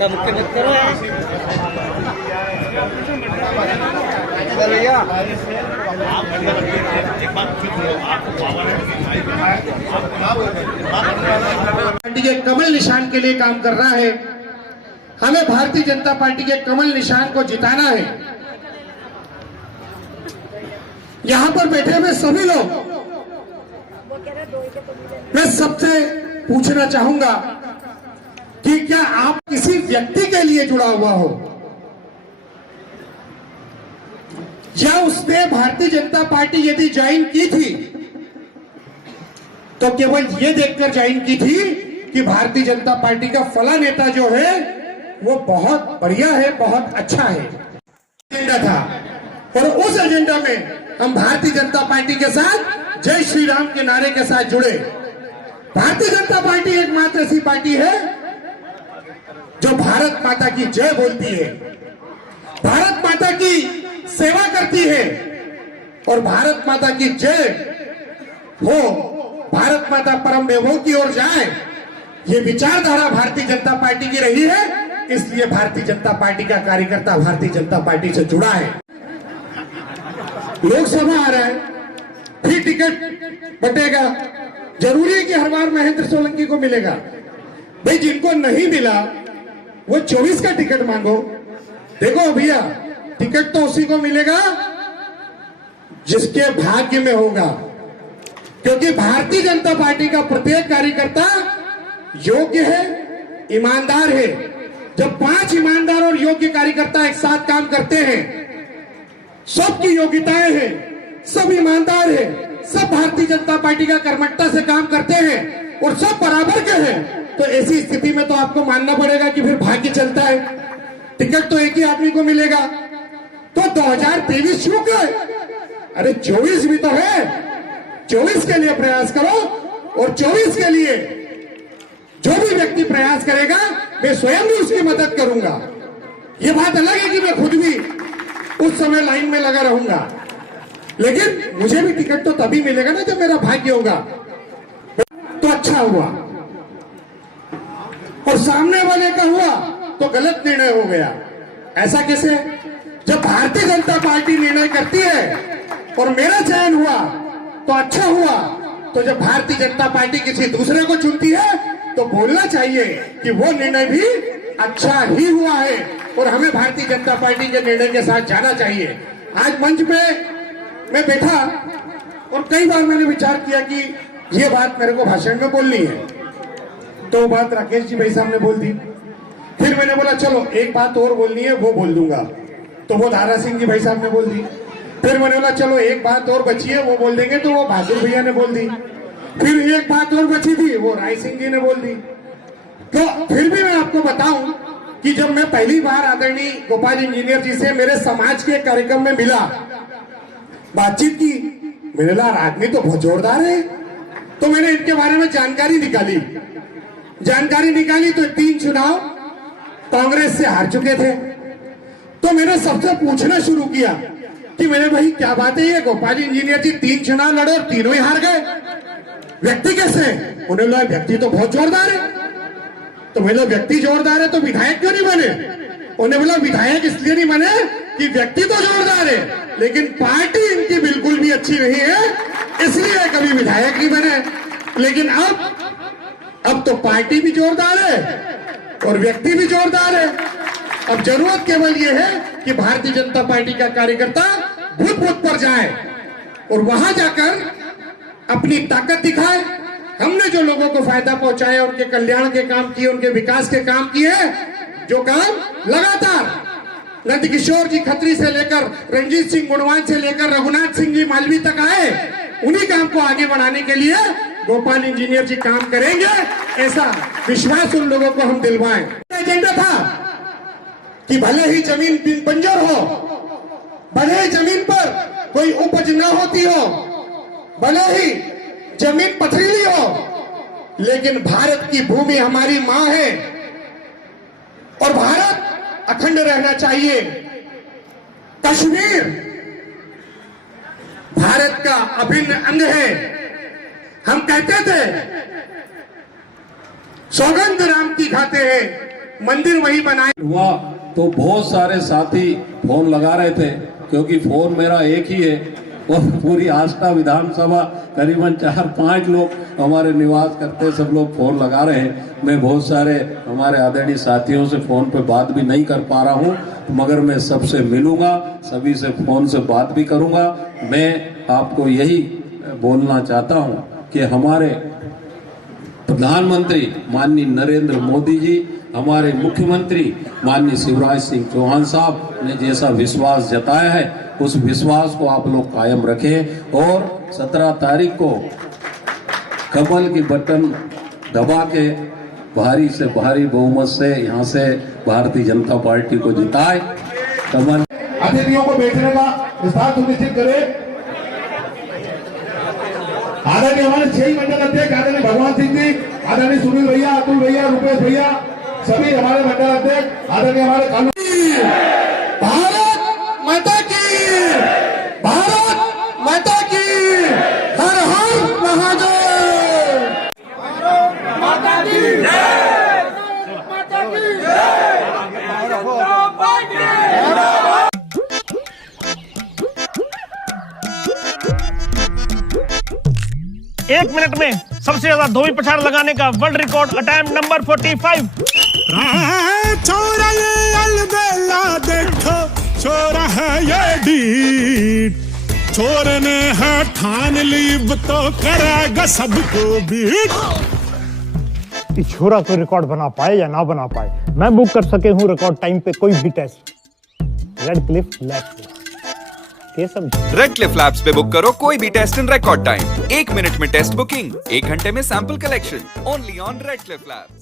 का मुख्य मत करो भैया पार्टी के कमल निशान के लिए काम कर रहा है। हमें भारतीय जनता पार्टी के कमल निशान को जिताना है। यहां पर बैठे हुए सभी लोग, मैं सबसे पूछना चाहूंगा कि क्या आप किसी व्यक्ति के लिए जुड़ा हुआ हो या उसने भारतीय जनता पार्टी यदि ज्वाइन की थी तो केवल ये देखकर ज्वाइन की थी कि भारतीय जनता पार्टी का फला नेता जो है वो बहुत बढ़िया है, बहुत अच्छा है, एजेंडा था। और उस एजेंडा में हम भारतीय जनता पार्टी के साथ जय श्री राम के नारे के साथ जुड़े। भारतीय जनता पार्टी एकमात्र ऐसी पार्टी है जो भारत माता की जय बोलती है, भारत माता की सेवा करती है और भारत माता की जय हो, भारत माता परम वैभव की ओर जाए, ये विचारधारा भारतीय जनता पार्टी की रही है। इसलिए भारतीय जनता पार्टी का कार्यकर्ता भारतीय जनता पार्टी से जुड़ा है। लोकसभा आ रहा है, फिर टिकट बटेगा, जरूरी है कि हर बार महेंद्र सोलंकी को मिलेगा। भाई जिनको नहीं मिला वो 24 का टिकट मांगो। देखो भैया, टिकट तो उसी को मिलेगा जिसके भाग्य में होगा, क्योंकि भारतीय जनता पार्टी का प्रत्येक कार्यकर्ता योग्य है, ईमानदार है। जब 5 ईमानदार और योग्य कार्यकर्ता एक साथ काम करते हैं, सबकी योग्यताएं हैं, सब ईमानदार है, सब भारतीय जनता पार्टी का कर्मठता से काम करते हैं और सब बराबर के हैं, तो ऐसी स्थिति में तो आपको मानना पड़ेगा कि फिर भाग्य चलता है। टिकट तो एक ही आदमी को मिलेगा। तो 2023 चूक गए, अरे 24 भी तो है। 24 के लिए प्रयास करो और 24 के लिए जो भी व्यक्ति प्रयास करेगा मैं स्वयं भी उसकी मदद करूंगा। ये बात अलग है कि मैं खुद भी उस समय लाइन में लगा रहूंगा, लेकिन मुझे भी टिकट तो तभी मिलेगा ना जब मेरा भाग्य होगा। तो अच्छा हुआ, और सामने वाले का हुआ तो गलत निर्णय हो गया। ऐसा कैसे? जब भारतीय जनता पार्टी निर्णय करती है और मेरा चयन हुआ तो अच्छा हुआ, तो जब भारतीय जनता पार्टी किसी दूसरे को चुनती है तो बोलना चाहिए कि वो निर्णय भी अच्छा ही हुआ है और हमें भारतीय जनता पार्टी के निर्णय के साथ जाना चाहिए। आज मंच पे मैं बैठा और कई बार मैंने विचार किया कि ये बात मेरे को भाषण में बोलनी है, तो बात राकेश जी भाई साहब ने बोल दी। फिर मैंने बोला चलो एक बात और बोलनी है, वो बोल दूंगा, तो वो दारा सिंह जी भाई साहब ने बोल दी। फिर मैंने बोला चलो एक बात और बची है, वो बोल देंगे, तो वो बहादुर भैया ने बोल दी। फिर एक बात और बची थी, वो राय सिंह जी ने बोल दी। तो फिर भी मैं आपको बताऊं कि जब मैं पहली बार आदरणीय गोपाल इंजीनियर जी से मेरे समाज के कार्यक्रम में मिला, बातचीत की, मैंने बोला आदमी तो बहुत जोरदार है। तो मैंने इनके बारे में जानकारी निकाली तो 3 चुनाव कांग्रेस से हार चुके थे। तो मैंने सबसे पूछना शुरू किया कि मेरे भाई क्या बात है, ये गोपाल इंजीनियर जी 3 चुनाव लड़े और तीनों ही हार गए, व्यक्ति कैसे? उन्होंने बोला व्यक्ति तो बहुत जोरदार है। तो मैंने व्यक्ति जोरदार है तो विधायक क्यों नहीं बने? उन्होंने बोला विधायक इसलिए नहीं बने कि व्यक्ति तो जोरदार है लेकिन पार्टी इनकी बिल्कुल भी अच्छी नहीं है, इसलिए कभी विधायक नहीं बने। लेकिन अब तो पार्टी भी जोरदार है और व्यक्ति भी जोरदार है। अब जरूरत केवल ये है कि भारतीय जनता पार्टी का कार्यकर्ता बूथ बूथ पर जाए और वहां जाकर अपनी ताकत दिखाए। हमने जो लोगों को फायदा पहुंचाया, उनके कल्याण के काम किए, उनके विकास के काम किए, जो काम लगातार नंदकिशोर जी खत्री से लेकर रंजीत सिंह गुणवान से लेकर रघुनाथ सिंह जी मालवी तक आए, उन्हीं काम को आगे बढ़ाने के लिए गोपाल इंजीनियर जी काम करेंगे, ऐसा विश्वास उन लोगों को हम दिलवाएं। एजेंडा था कि भले ही जमीन बंजर हो, भले ही जमीन पर कोई उपज न होती हो, भले ही जमीन पथरीली हो, लेकिन भारत की भूमि हमारी मां है और भारत अखंड रहना चाहिए। कश्मीर भारत का अभिन्न अंग है। हम कहते थे सौगंध राम की खाते हैं, मंदिर वही बनाए। हुआ तो बहुत सारे साथी फोन लगा रहे थे, क्योंकि फोन मेरा एक ही है और पूरी आष्टा विधानसभा करीबन 4-5 लोग हमारे निवास करते, सब लोग फोन लगा रहे हैं। मैं बहुत सारे हमारे आदरणीय साथियों से फोन पे बात भी नहीं कर पा रहा हूँ, मगर मैं सबसे मिलूंगा, सभी से फोन से बात भी करूंगा। मैं आपको यही बोलना चाहता हूँ कि हमारे प्रधानमंत्री माननीय नरेंद्र मोदी जी, हमारे मुख्यमंत्री माननीय शिवराज सिंह चौहान साहब ने जैसा विश्वास जताया है, उस विश्वास को आप लोग कायम रखें और 17 तारीख को कमल की बटन दबा के भारी से भारी बहुमत से यहाँ से भारतीय जनता पार्टी को जिताए। कमल अतिथियों को बैठने का स्थान सुनिश्चित करें। आदरणीय हमारे 6 मंडल अध्यक्ष आदरणीय भगवान सिंह जी, आदरणीय सुनील भैया, अतुल भैया, रुपेश भैया, सभी हमारे मंडल अध्यक्ष, आदरणीय हमारे कानून। भारत माता की, भारत माता की, हर हर महादेव। माता की जय, माता की जय, जनता पार्टी। एक मिनट में सबसे ज्यादा धोबी पछाड़ लगाने का वर्ल्ड रिकॉर्ड अटेम्प्ट नंबर 45। छोरा ये अलबेला देखो, छोरा है ये डीड, छोर ने है ठान ली तो करेगा सबको बीट। छोरा कोई रिकॉर्ड बना पाए या ना बना पाए, मैं बुक कर सके हूँ रिकॉर्ड टाइम पे कोई भी टेस्ट। रेड क्लिफ लैब्स के समझ। रेड क्लिफ लैब्स पे बुक करो कोई भी test in record time. 1 minute में टेस्ट बुकिंग, 1 घंटे में sample collection. Only on Redcliffe labs.